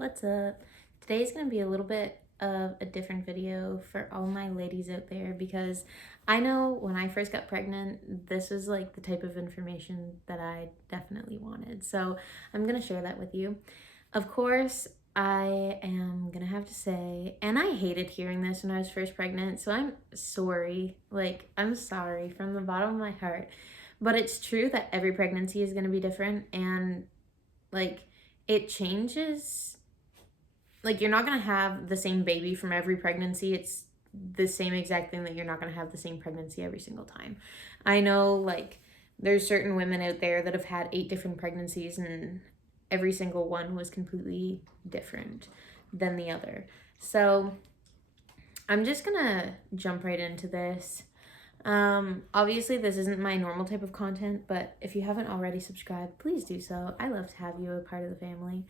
What's up? Today's gonna be a little bit of a different video for all my ladies out there because I know when I first got pregnant, this was like the type of information that I definitely wanted. So I'm gonna share that with you. Of course, I am gonna have to say, and I hated hearing this when I was first pregnant, so I'm sorry. I'm sorry from the bottom of my heart. But it's true that every pregnancy is gonna be different and like it changes, like you're not going to have the same baby from every pregnancy. It's the same exact thing that you're not going to have the same pregnancy every single time. I know there's certain women out there that have had 8 different pregnancies and every single one was completely different than the other. So I'm just going to jump right into this. Obviously this isn't my normal type of content, but if you haven't already subscribed, please do so. I love to have you a part of the family.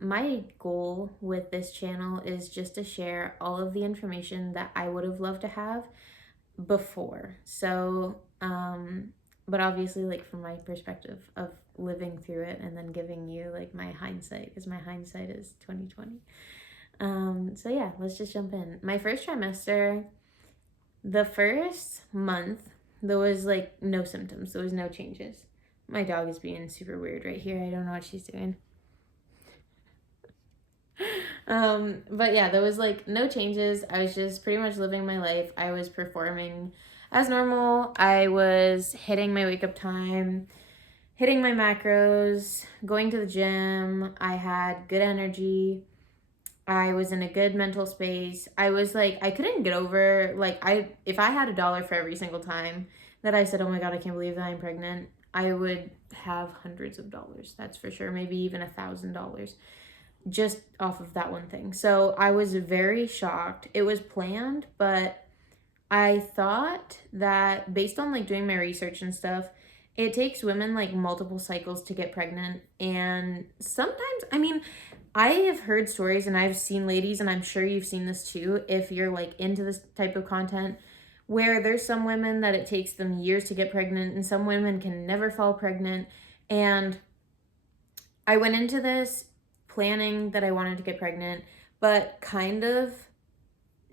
My goal with this channel is just to share all of the information that I would have loved to have before. So, but obviously from my perspective of living through it and then giving you my hindsight, because my hindsight is 2020. So yeah, let's just jump in. My first trimester, the first month, there was no symptoms. There was no changes. My dog is being super weird right here. I don't know what she's doing. But yeah, there was no changes. I was just pretty much living my life. I was performing as normal. I was hitting my wake up time, hitting my macros, going to the gym. I had good energy. I was in a good mental space. I was I couldn't get over, if I had $1 for every single time that I said, oh my God, I can't believe that I'm pregnant, I would have hundreds of dollars. That's for sure. Maybe even $1,000 just off of that one thing. So I was very shocked. It was planned, but I thought that based on doing my research and stuff, it takes women multiple cycles to get pregnant. And sometimes, I have heard stories and I've seen ladies, and I'm sure you've seen this too, if you're into this type of content, where there's some women that it takes them years to get pregnant and some women can never fall pregnant. And I went into this planning that I wanted to get pregnant, but kind of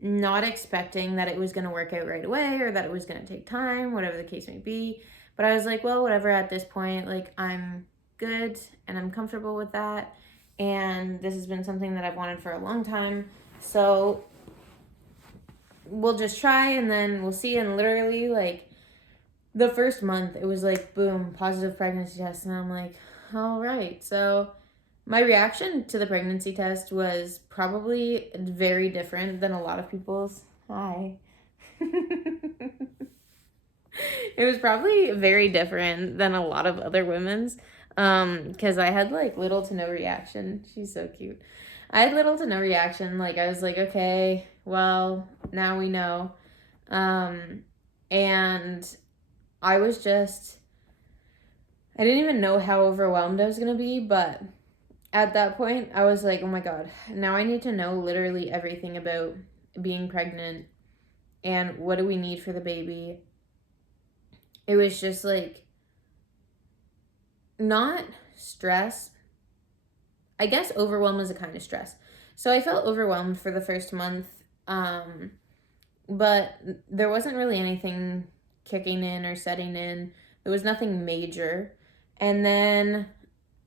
not expecting that it was going to work out right away or that it was going to take time, whatever the case may be. But I was like, well, whatever, at this point, I'm good and I'm comfortable with that. And this has been something that I've wanted for a long time. So we'll just try and then we'll see. And literally the first month, it was boom, positive pregnancy test. And I'm like, all right. So my reaction to the pregnancy test was probably very different than a lot of people's. Hi. It was probably very different than a lot of other women's, because I had little to no reaction. She's so cute. I had little to no reaction. I was like, okay, well, now we know. And I was just, I didn't even know how overwhelmed I was going to be, but at that point, I was like, oh my God, now I need to know literally everything about being pregnant and what do we need for the baby. It was just not stress. I guess overwhelm is a kind of stress. So I felt overwhelmed for the first month, but there wasn't really anything kicking in or setting in. There was nothing major. And then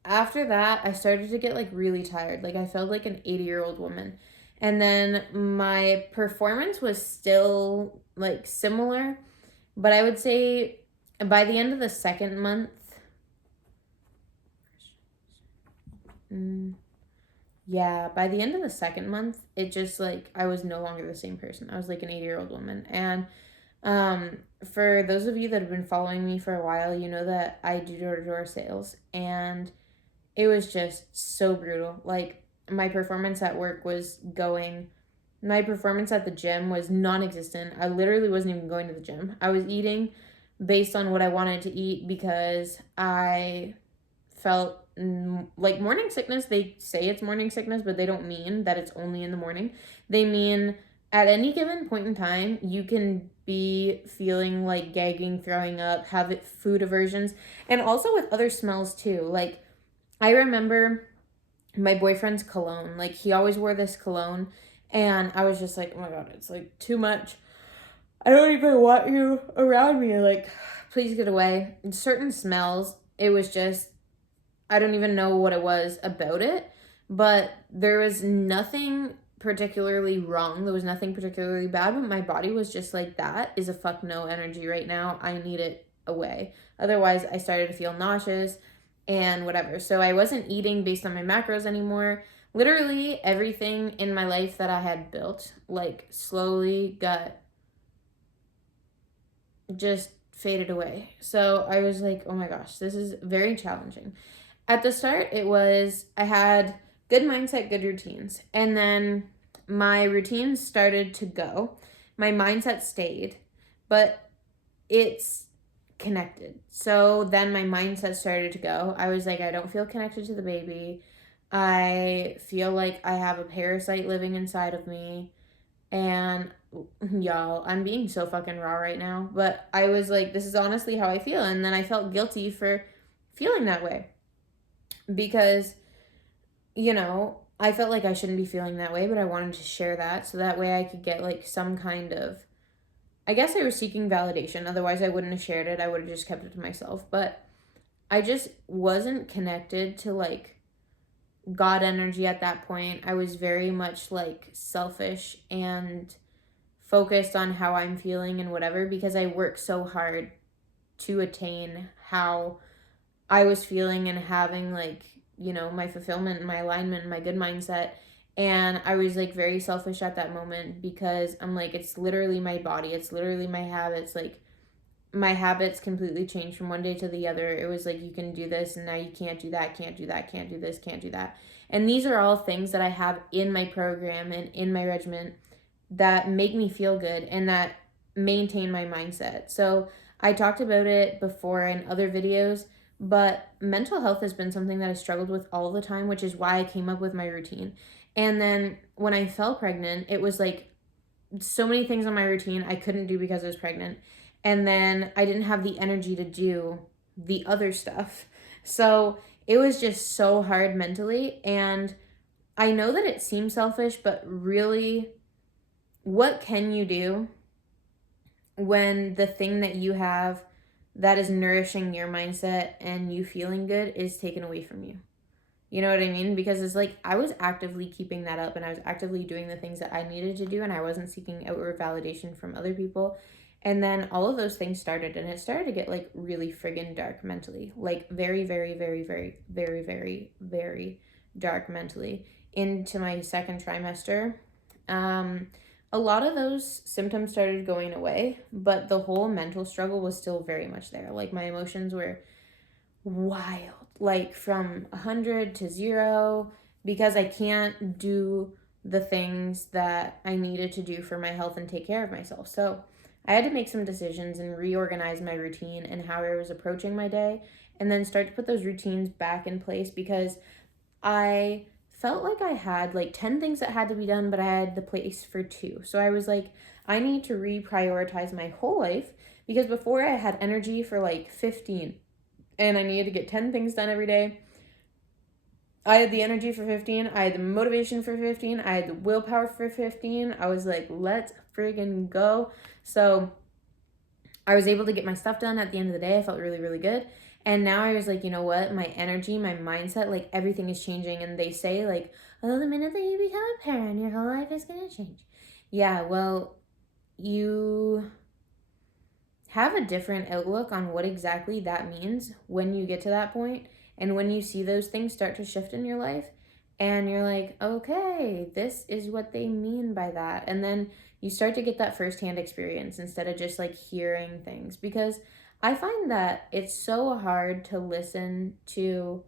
after that, I started to get really tired. I felt like an 80-year-old woman. And then my performance was still similar, but I would say by the end of the second month, by the end of the second month, it just I was no longer the same person. I was an 80-year-old woman. And for those of you that have been following me for a while, you know that I do door-to-door sales, and it was just so brutal. My performance at work was going. My performance at the gym was non-existent. I literally wasn't even going to the gym. I was eating based on what I wanted to eat because I felt morning sickness. They say it's morning sickness, but they don't mean that it's only in the morning. They mean at any given point in time, you can be feeling gagging, throwing up, have food aversions, and also with other smells too. I remember my boyfriend's cologne. Like, he always wore this cologne, and I was just like, oh my God, it's like too much. I don't even want you around me. Like, please get away. Certain smells, it was just, I don't even know what it was about it, but there was nothing particularly wrong. There was nothing particularly bad, but my body was just like, that is a fuck no energy right now. I need it away. Otherwise, I started to feel nauseous and whatever. So I wasn't eating based on my macros anymore. Literally everything in my life that I had built, like, slowly got just faded away. So I was like, oh my gosh, this is very challenging. At the start, it was, I had good mindset, good routines. And then my routines started to go. My mindset stayed, but it's connected. So then my mindset started to go. I was like, I don't feel connected to the baby. I feel like I have a parasite living inside of me. And y'all, I'm being so fucking raw right now. But I was like, this is honestly how I feel. And then I felt guilty for feeling that way. Because, you know, I felt like I shouldn't be feeling that way, but I wanted to share that so that way I could get like some kind of, I guess I was seeking validation. Otherwise, I wouldn't have shared it. I would have just kept it to myself. But I just wasn't connected to like God energy at that point. I was very much like selfish and focused on how I'm feeling and whatever, because I worked so hard to attain how I was feeling and having like, you know, my fulfillment and my alignment and my good mindset. And I was like very selfish at that moment because I'm like, it's literally my body. It's literally my habits. Like, my habits completely changed from one day to the other. It was like, you can do this and now you can't do that, can't do that, can't do this, can't do that. And these are all things that I have in my program and in my regimen that make me feel good and that maintain my mindset. So I talked about it before in other videos, but mental health has been something that I struggled with all the time, which is why I came up with my routine. And then when I fell pregnant, it was like so many things on my routine I couldn't do because I was pregnant. And then I didn't have the energy to do the other stuff. So it was just so hard mentally. And I know that it seems selfish, but really, what can you do when the thing that you have that is nourishing your mindset and you feeling good is taken away from you? You know what I mean? Because it's like, I was actively keeping that up and I was actively doing the things that I needed to do, and I wasn't seeking outward validation from other people. And then all of those things started, and it started to get like really friggin' dark mentally. Like very, very, very, very, very, very, very dark mentally into my second trimester. A lot of those symptoms started going away, but the whole mental struggle was still very much there. Like, my emotions were wild, like from 100 to 0, because I can't do the things that I needed to do for my health and take care of myself. So I had to make some decisions and reorganize my routine and how I was approaching my day, and then start to put those routines back in place, because I felt like I had like 10 things that had to be done, but I had the place for 2. So I was like, I need to reprioritize my whole life, because before I had energy for like 15 and I needed to get 10 things done every day. I had the energy for 15. I had the motivation for 15. I had the willpower for 15. I was like, let's friggin' go. So I was able to get my stuff done at the end of the day. I felt really, really good. And now I was like, you know what? My energy, my mindset, like everything is changing. And they say like, oh, the minute that you become a parent, your whole life is going to change. Yeah, well, you have a different outlook on what exactly that means when you get to that point, and when you see those things start to shift in your life, and you're like, okay, this is what they mean by that. And then you start to get that firsthand experience instead of just like hearing things, because I find that it's so hard to listen to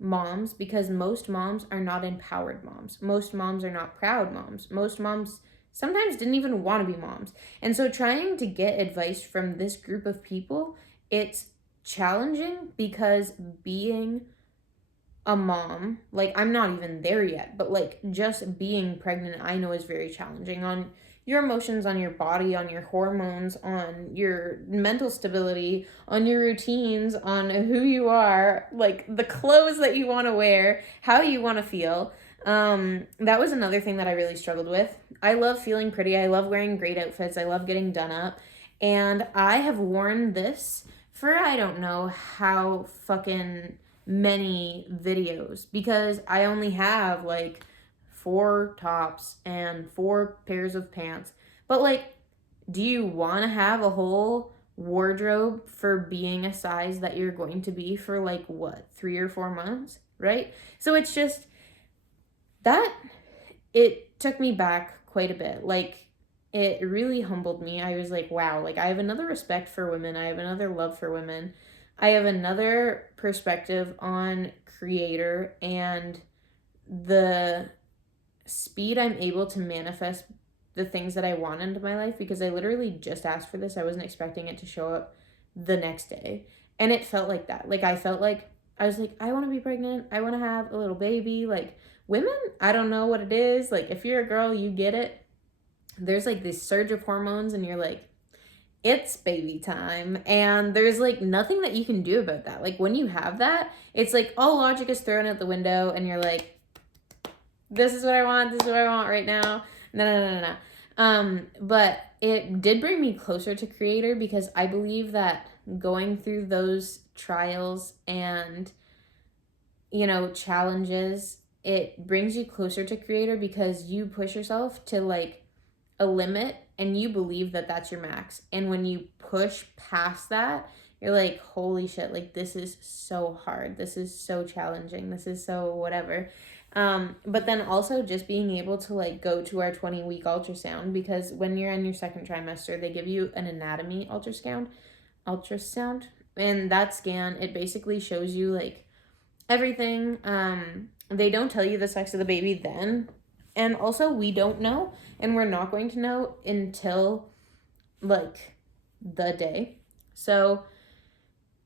moms, because most moms are not empowered moms. Most moms are not proud moms. Most moms sometimes didn't even want to be moms. And so trying to get advice from this group of people, it's challenging, because being a mom, like, I'm not even there yet, but like just being pregnant, I know is very challenging on, your emotions, on your body, on your hormones, on your mental stability, on your routines, on who you are, like the clothes that you want to wear, how you want to feel. That was another thing that I really struggled with. I love feeling pretty. I love wearing great outfits. I love getting done up. And I have worn this for I don't know how fucking many videos because I only have like 4 tops and 4 pairs of pants. But like, do you want to have a whole wardrobe for being a size that you're going to be for like what, 3 or 4 months, right? So it's just that it took me back quite a bit. Like, it really humbled me. I was like, wow, like I have another respect for women. I have another love for women. I have another perspective on creator and the speed I'm able to manifest the things that I want into my life, because I literally just asked for this. I wasn't expecting it to show up the next day. And it felt like that. Like I felt like I was like, I want to be pregnant. I want to have a little baby. Like women, I don't know what it is. Like if you're a girl, you get it. There's like this surge of hormones and you're like, it's baby time. And there's like nothing that you can do about that. Like when you have that, it's like all logic is thrown out the window and you're like, this is what I want. This is what I want right now. No. But it did bring me closer to creator because I believe that going through those trials and, you know, challenges, it brings you closer to creator because you push yourself to like a limit and you believe that that's your max. And when you push past that, you're like, holy shit, like this is so hard. This is so challenging. This is so whatever. But then also just being able to like go to our 20-week ultrasound, because when you're in your second trimester, they give you an anatomy ultrasound. And that scan, it basically shows you like everything. They don't tell you the sex of the baby then. And also we don't know, and we're not going to know until like the day. So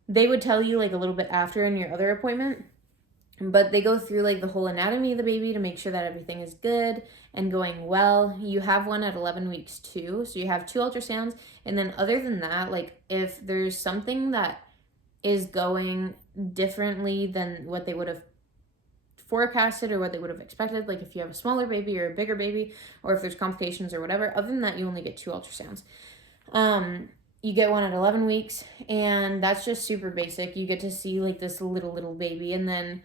they would tell you like a little bit after in your other appointment, but they go through like the whole anatomy of the baby to make sure that everything is good and going well. You have one at 11 weeks too. So you have 2 ultrasounds. And then other than that, like if there's something that is going differently than what they would have forecasted or what they would have expected, like if you have a smaller baby or a bigger baby, or if there's complications or whatever, other than that, you only get 2 ultrasounds. You get one at 11 weeks, and that's just super basic. You get to see like this little baby, and then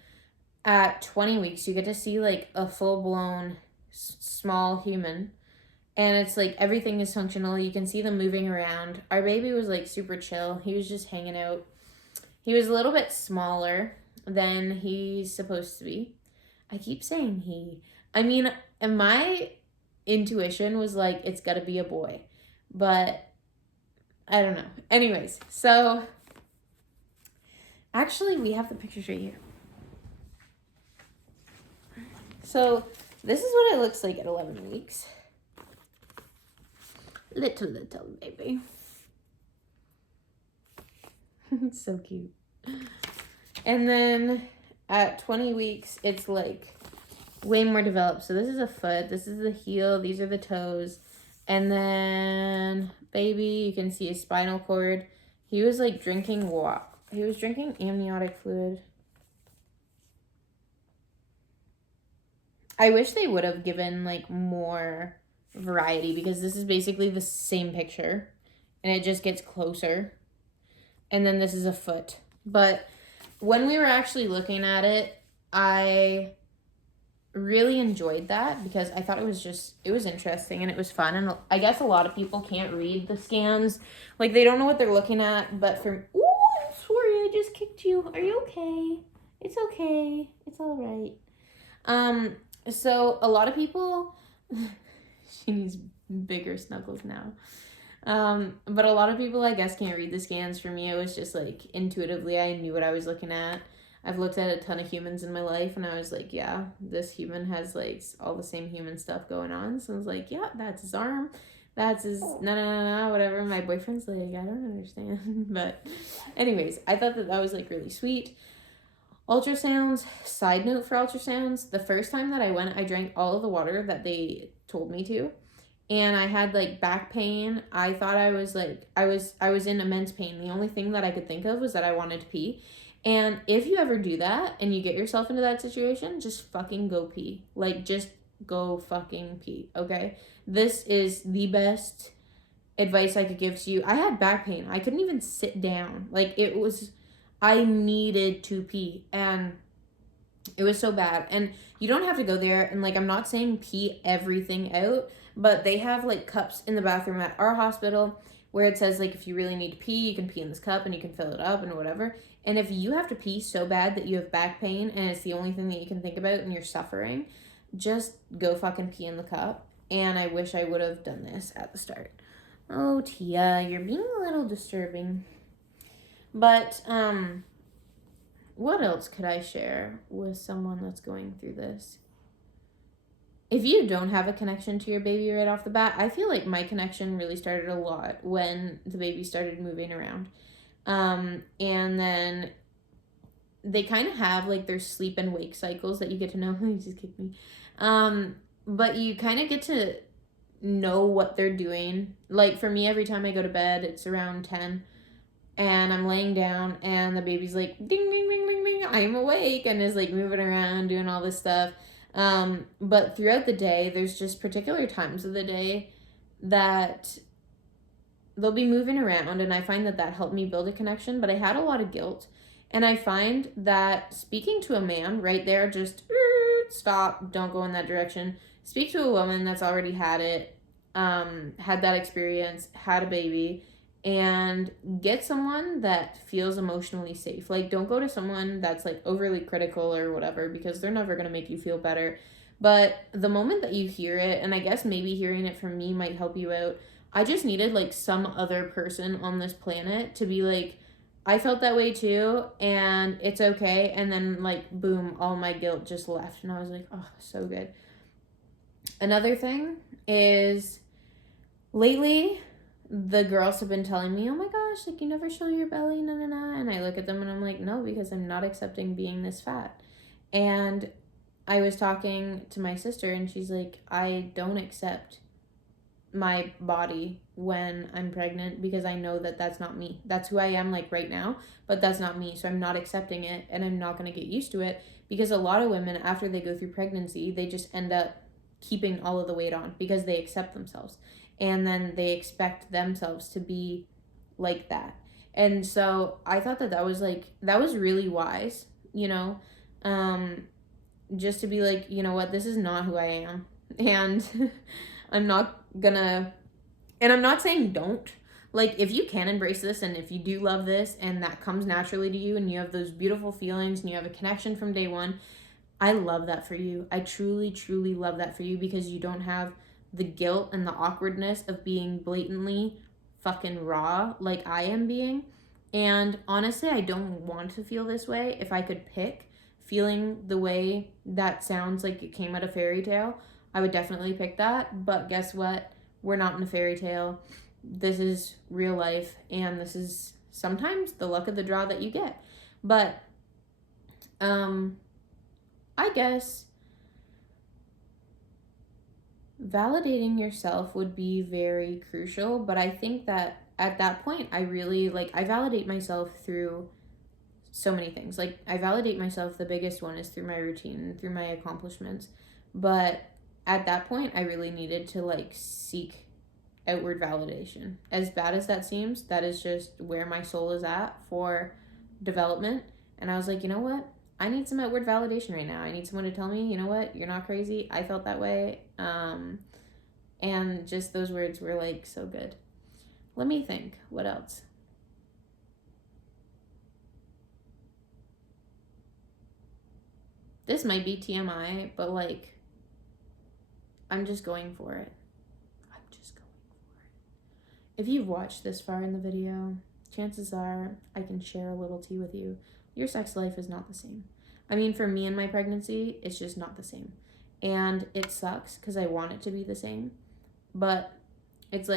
at 20 weeks, you get to see like a full-blown small human, and it's like everything is functional. You can see them moving around. Our baby was like super chill. He was just hanging out. He was a little bit smaller than he's supposed to be. I keep saying he. I mean, my intuition was like, it's gotta be a boy, but I don't know. Anyways, so actually we have the pictures right here. So this is what it looks like at 11 weeks. Little baby. It's so cute. And then at 20 weeks, it's like way more developed. So this is a foot, this is the heel, these are the toes. And then baby, you can see his spinal cord. He was like drinking He was drinking amniotic fluid. I wish they would have given like more variety, because this is basically the same picture and it just gets closer. And then this is a foot. But when we were actually looking at it, I really enjoyed that because I thought it was interesting and it was fun. And I guess a lot of people can't read the scans. Like they don't know what they're looking at, but I'm sorry, I just kicked you. Are you okay? It's okay. It's all right. So a lot of people, she needs bigger snuggles now. But a lot of people, I guess, can't read the scans. For me, it was just like intuitively, I knew what I was looking at. I've looked at a ton of humans in my life and I was like, yeah, this human has like all the same human stuff going on. So I was like, yeah, that's his arm. That's his, no, whatever. My boyfriend's like, I don't understand. But anyways, I thought that was like really sweet. Ultrasounds, side note for ultrasounds, the first time that I went, I drank all of the water that they told me to. and I had like back pain. I thought I was like, I was in immense pain. The only thing that I could think of was that I wanted to pee. And if you ever do that and you get yourself into that situation, just fucking go pee. Like, just go fucking pee, okay? This is the best advice I could give to you. I had back pain. I couldn't even sit down. Like, it was, I needed to pee. And it was so bad. And you don't have to go there. And, like, I'm not saying pee everything out, but they have, like, cups in the bathroom at our hospital where it says, like, if you really need to pee, you can pee in this cup and you can fill it up and whatever. And if you have to pee so bad that you have back pain and it's the only thing that you can think about and you're suffering, just go fucking pee in the cup. And I wish I would have done this at the start. Oh, Tia, you're being a little disturbing. But, what else could I share with someone that's going through this? If you don't have a connection to your baby right off the bat, I feel like my connection really started a lot when the baby started moving around. And then they kind of have like their sleep and wake cycles that you get to know. You just kicked me. But you kind of get to know what they're doing. Like for me, every time I go to bed, it's around 10 and I'm laying down and the baby's like ding ding ding ding ding, I'm awake, and is like moving around doing all this stuff. But throughout the day, there's just particular times of the day that they'll be moving around, and I find that helped me build a connection. But I had a lot of guilt, and I find that speaking to a man right there, just stop, don't go in that direction. Speak to a woman that's already had it, had that experience, had a baby, and get someone that feels emotionally safe. Like, don't go to someone that's like overly critical or whatever, because they're never going to make you feel better. But the moment that you hear it, and I guess maybe hearing it from me might help you out, I just needed like some other person on this planet to be like, I felt that way too, and it's okay. And then like, boom, all my guilt just left. And I was like, oh, so good. Another thing is, lately, the girls have been telling me, oh my gosh, like you never show your belly, na na na. And I look at them and I'm like, no, because I'm not accepting being this fat. And I was talking to my sister and she's like, I don't accept my body when I'm pregnant because I know that that's not me. That's who I am like right now, but that's not me. So I'm not accepting it, and I'm not going to get used to it, because a lot of women, after they go through pregnancy, they just end up keeping all of the weight on because they accept themselves, and then they expect themselves to be like that. And so I thought that was really wise, just to be like, you know what, this is not who I am. And I'm not gonna, and I'm not saying don't. Like, if you can embrace this, and if you do love this, and that comes naturally to you, and you have those beautiful feelings, and you have a connection from day one, I love that for you. I truly, truly love that for you, because you don't have the guilt and the awkwardness of being blatantly fucking raw like I am being. And honestly, I don't want to feel this way. If I could pick feeling the way that sounds like it came out of fairy tale, I would definitely pick that. But guess what? We're not in a fairy tale. This is real life, and this is sometimes the luck of the draw that you get. But I guess validating yourself would be very crucial. But I think that at that point, I really, I validate myself through so many things. Like, I validate myself, the biggest one is through my routine, through my accomplishments. But at that point, I really needed to, seek outward validation. As bad as that seems, that is just where my soul is at for development. And I was like, you know what? I need some outward validation right now. I need someone to tell me, you know what? You're not crazy. I felt that way. And just those words were, so good. Let me think. What else? This might be TMI, but, I'm just going for it. If you've watched this far in the video, chances are I can share a little tea with you. Your sex life is not the same. I mean, for me and my pregnancy, it's just not the same. And it sucks because I want it to be the same. But it's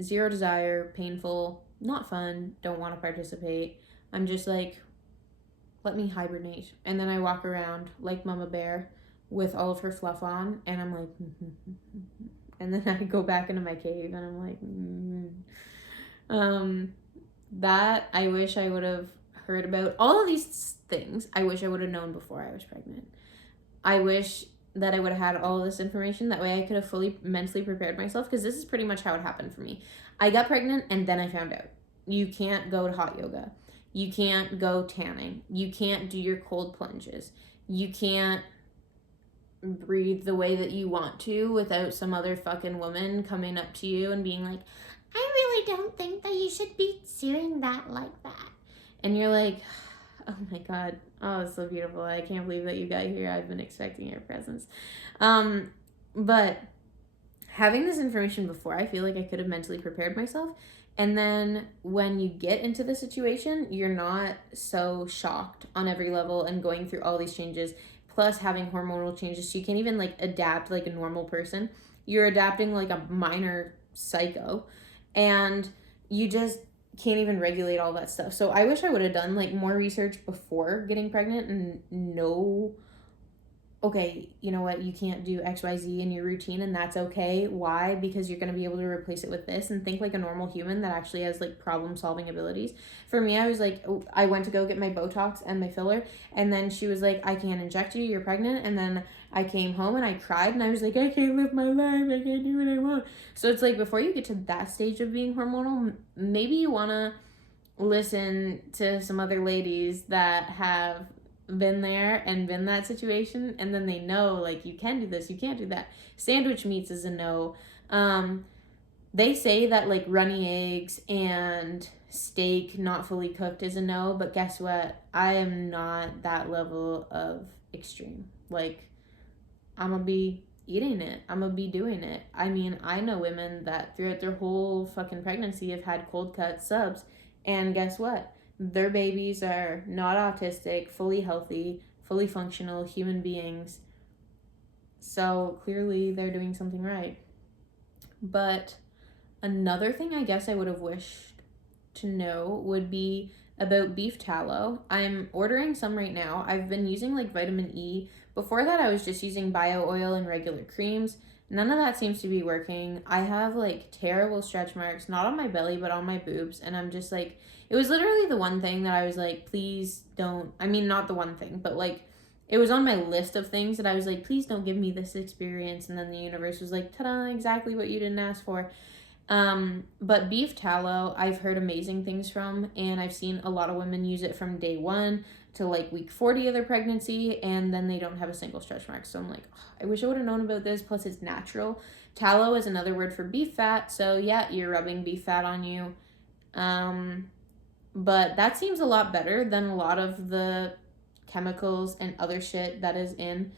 zero desire, painful, not fun, don't want to participate. I'm just let me hibernate. And then I walk around like Mama Bear with all of her fluff on, and I'm and then I go back into my cave, and I'm like, that I wish I would have heard about. All of these things I wish I would have known before I was pregnant. I wish that I would have had all of this information. That way I could have fully mentally prepared myself, because this is pretty much how it happened for me. I got pregnant and then I found out. You can't go to hot yoga. You can't go tanning. You can't do your cold plunges. You can't breathe the way that you want to without some other fucking woman coming up to you and being like, I really don't think that you should be doing that like that. And you're like, oh my God. Oh, it's so beautiful. I can't believe that you got here. I've been expecting your presence. But having this information before, I feel like I could have mentally prepared myself. And then when you get into the situation, you're not so shocked on every level and going through all these changes, plus having hormonal changes. So you can't even like adapt like a normal person. You're adapting like a minor psycho, and you just can't even regulate all that stuff. So I wish I would have done like more research before getting pregnant and know, okay, you know what, you can't do XYZ in your routine, and that's okay. Why? Because you're going to be able to replace it with this, and think like a normal human that actually has like problem solving abilities. For me, I was like, I went to go get my Botox and my filler, and then she was like, I can't inject you, you're pregnant. And then I came home and I cried, and I was like, I can't live my life, I can't do what I want. So it's like, before you get to that stage of being hormonal, maybe you want to listen to some other ladies that have been there and been that situation, and then they know like, you can do this, you can't do that. Sandwich meats is a no. They say that like runny eggs and steak not fully cooked is a no, but guess what, I am not that level of extreme. Like, I'm gonna be eating it, I'm gonna be doing it. I mean, I know women that throughout their whole fucking pregnancy have had cold cut subs, and guess what, their babies are not autistic, fully healthy, fully functional human beings. So clearly they're doing something right. But another thing I guess I would have wished to know would be about beef tallow. I'm ordering some right now. I've been using like vitamin E. Before that, I was just using bio oil and regular creams. None of that seems to be working. I have like terrible stretch marks, not on my belly, but on my boobs. And I'm just like, it was literally the one thing that I was like, please don't. I mean, not the one thing, but like, it was on my list of things that I was like, please don't give me this experience. And then the universe was like, ta-da, exactly what you didn't ask for. But beef tallow, I've heard amazing things from, and I've seen a lot of women use it from day 1 to like week 40 of their pregnancy, and then they don't have a single stretch mark. So I'm like, oh, I wish I would have known about this. Plus it's natural. Tallow is another word for beef fat. So yeah, you're rubbing beef fat on you. But that seems a lot better than a lot of the chemicals and other shit that is in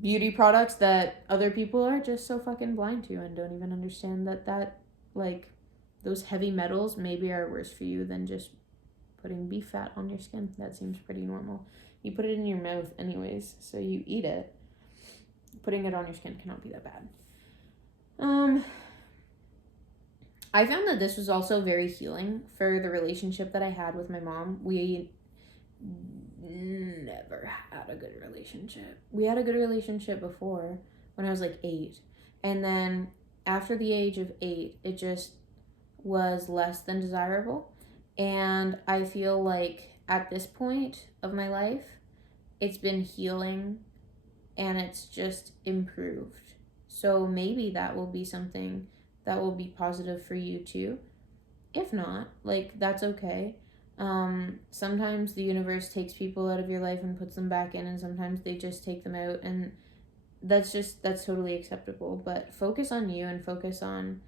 beauty products that other people are just so fucking blind to and don't even understand that like those heavy metals maybe are worse for you than just putting beef fat on your skin. That seems pretty normal. You put it in your mouth anyways, so you eat it. Putting it on your skin cannot be that bad. I found that this was also very healing for the relationship that I had with my mom. We never had a good relationship. We had a good relationship before when I was like 8. And then after the age of 8, it just was less than desirable. And I feel like at this point of my life, it's been healing and it's just improved. So maybe that will be something that will be positive for you too. If not, like, that's okay. Sometimes the universe takes people out of your life and puts them back in, and sometimes they just take them out, and that's totally acceptable. But focus on you and focus on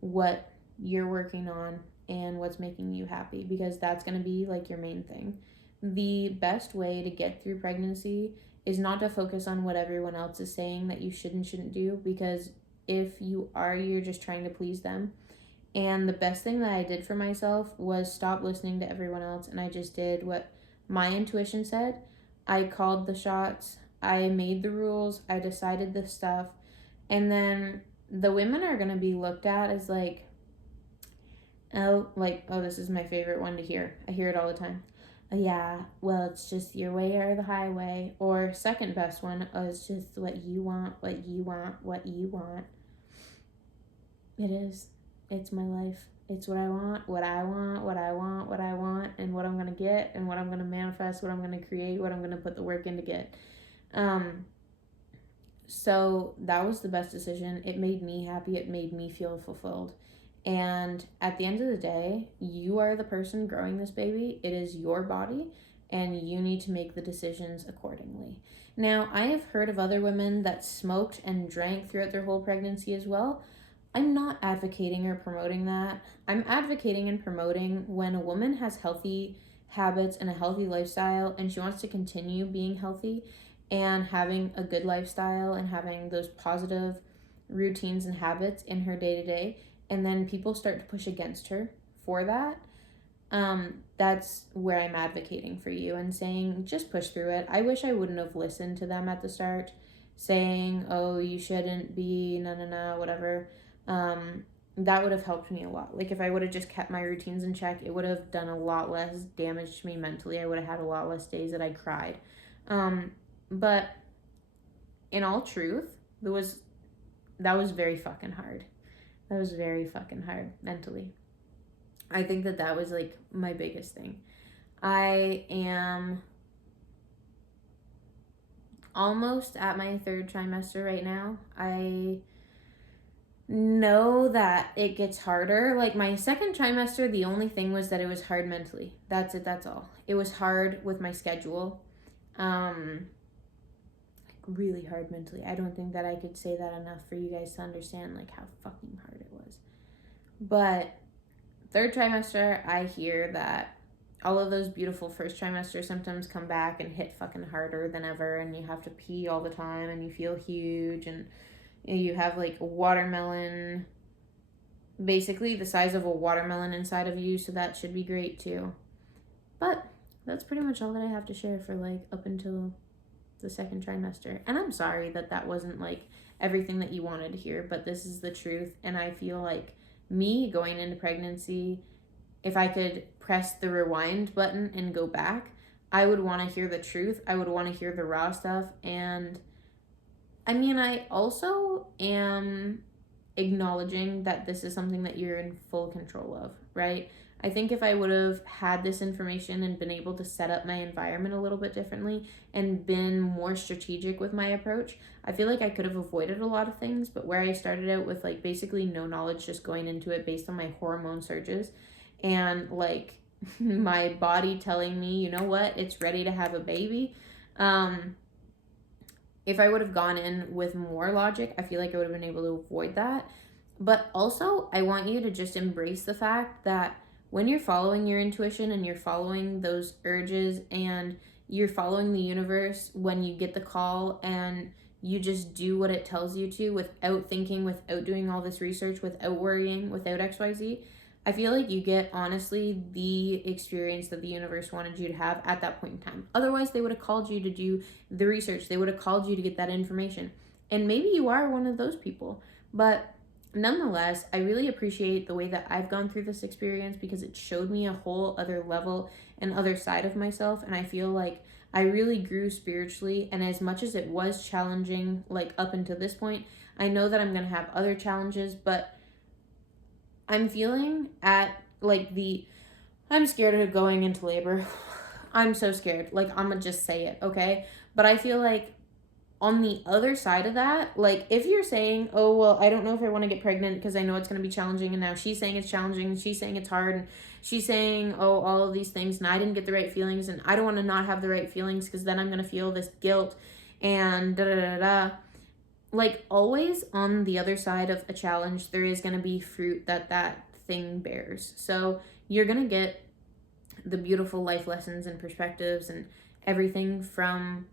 what you're working on and what's making you happy, because that's going to be like your main thing. The best way to get through pregnancy is not to focus on what everyone else is saying that you shouldn't do, because if you are, you're just trying to please them. And the best thing that I did for myself was stop listening to everyone else, and I just did what my intuition said. I called the shots, I made the rules, I decided the stuff, and then the women are going to be looked at as like, oh, this is my favorite one to hear. I hear it all the time. Yeah, well, it's just your way or the highway. Or second best one, oh, it's just what you want, what you want, what you want. It is. It's my life. It's what I want, what I want, what I want, what I want, and what I'm going to get, and what I'm going to manifest, what I'm going to create, what I'm going to put the work in to get. So that was the best decision. It made me happy. It made me feel fulfilled. And at the end of the day, you are the person growing this baby. It is your body, and you need to make the decisions accordingly. Now, I have heard of other women that smoked and drank throughout their whole pregnancy as well. I'm not advocating or promoting that. I'm advocating and promoting when a woman has healthy habits and a healthy lifestyle and she wants to continue being healthy and having a good lifestyle and having those positive routines and habits in her day to day, and then people start to push against her for that. That's where I'm advocating for you and saying just push through it. I wish I wouldn't have listened to them at the start saying, oh, you shouldn't be whatever. That would have helped me a lot. Like if I would have just kept my routines in check, it would have done a lot less damage to me mentally. I would have had a lot less days that I cried. But in all truth, that was very fucking hard. That was very fucking hard mentally. I think that was like my biggest thing. I am almost at my 3rd trimester right now. I know that it gets harder. Like my 2nd trimester, the only thing was that it was hard mentally. That's it, that's all. It was hard with my schedule. Really hard mentally. I don't think that I could say that enough for you guys to understand like how fucking hard it was. But 3rd trimester, I hear that all of those beautiful 1st trimester symptoms come back and hit fucking harder than ever, and you have to pee all the time and you feel huge and you have like a watermelon, basically the size of a watermelon inside of you, so that should be great too. But that's pretty much all that I have to share for like up until the 2nd trimester. And I'm sorry that wasn't like everything that you wanted to hear, but this is the truth. And I feel like me going into pregnancy, if I could press the rewind button and go back, I would want to hear the truth. I would want to hear the raw stuff. And I mean, I also am acknowledging that this is something that you're in full control of, right? I think if I would have had this information and been able to set up my environment a little bit differently and been more strategic with my approach, I feel like I could have avoided a lot of things. But where I started out with like basically no knowledge, just going into it based on my hormone surges and like my body telling me, you know what, it's ready to have a baby. If I would have gone in with more logic, I feel like I would have been able to avoid that. But also, I want you to just embrace the fact that when you're following your intuition and you're following those urges and you're following the universe, when you get the call and you just do what it tells you to without thinking, without doing all this research, without worrying, without XYZ, I feel like you get honestly the experience that the universe wanted you to have at that point in time. Otherwise, they would have called you to do the research. They would have called you to get that information. And maybe you are one of those people. But nonetheless, I really appreciate the way that I've gone through this experience because it showed me a whole other level and other side of myself. And I feel like I really grew spiritually. And as much as it was challenging, like up until this point, I know that I'm going to have other challenges, but I'm feeling at like I'm scared of going into labor. I'm so scared. Like, I'm gonna just say it, okay? But I feel like on the other side of that, like if you're saying, oh, well, I don't know if I want to get pregnant because I know it's going to be challenging, and now she's saying it's challenging and she's saying it's hard and she's saying, oh, all of these things, and I didn't get the right feelings and I don't want to not have the right feelings because then I'm going to feel this guilt and da-da-da-da. Like always on the other side of a challenge, there is going to be fruit that thing bears. So you're going to get the beautiful life lessons and perspectives and everything from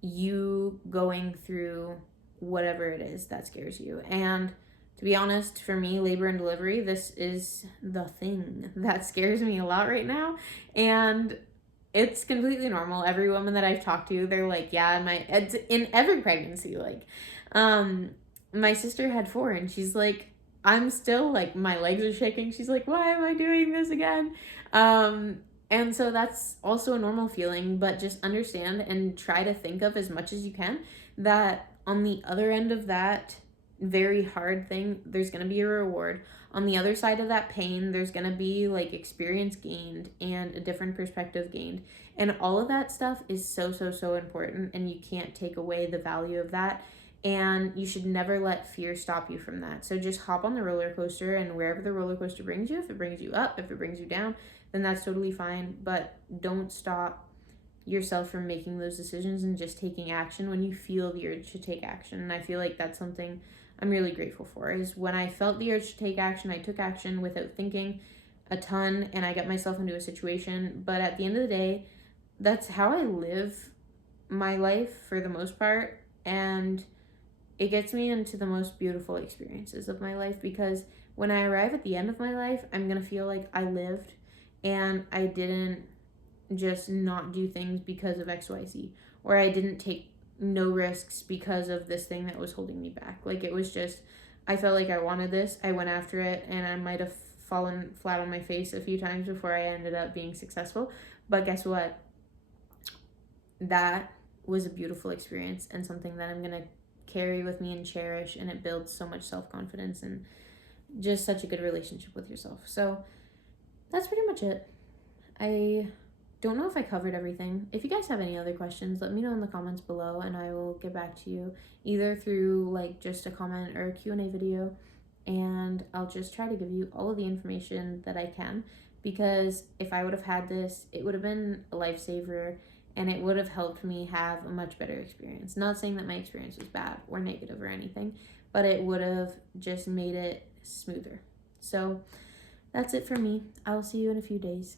you going through whatever it is that scares you. And to be honest, for me, labor and delivery, this is the thing that scares me a lot right now. And it's completely normal. Every woman that I've talked to, they're like, yeah, it's in every pregnancy, like, my sister had 4 and she's like, I'm still like, my legs are shaking. She's like, why am I doing this again? And so that's also a normal feeling, but just understand and try to think of as much as you can that on the other end of that very hard thing, there's going to be a reward. On the other side of that pain, there's going to be like experience gained and a different perspective gained. And all of that stuff is so, so, so important. And you can't take away the value of that. And you should never let fear stop you from that. So just hop on the roller coaster, and wherever the roller coaster brings you, if it brings you up, if it brings you down, then that's totally fine. But don't stop yourself from making those decisions and just taking action when you feel the urge to take action. And I feel like that's something I'm really grateful for, is when I felt the urge to take action, I took action without thinking a ton, and I got myself into a situation. But at the end of the day, that's how I live my life for the most part. And it gets me into the most beautiful experiences of my life, because when I arrive at the end of my life, I'm going to feel like I lived and I didn't just not do things because of XYZ, or I didn't take no risks because of this thing that was holding me back. Like, it was just, I felt like I wanted this, I went after it, and I might have fallen flat on my face a few times before I ended up being successful. But guess what? That was a beautiful experience and something that I'm going to carry with me and cherish, and it builds so much self-confidence and just such a good relationship with yourself. So that's pretty much it. I don't know if I covered everything. If you guys have any other questions, let me know in the comments below, and I will get back to you either through like just a comment or a Q&A video, and I'll just try to give you all of the information that I can, because if I would have had this, it would have been a lifesaver, and it would have helped me have a much better experience. Not saying that my experience was bad or negative or anything, but it would have just made it smoother. So that's it for me. I'll see you in a few days.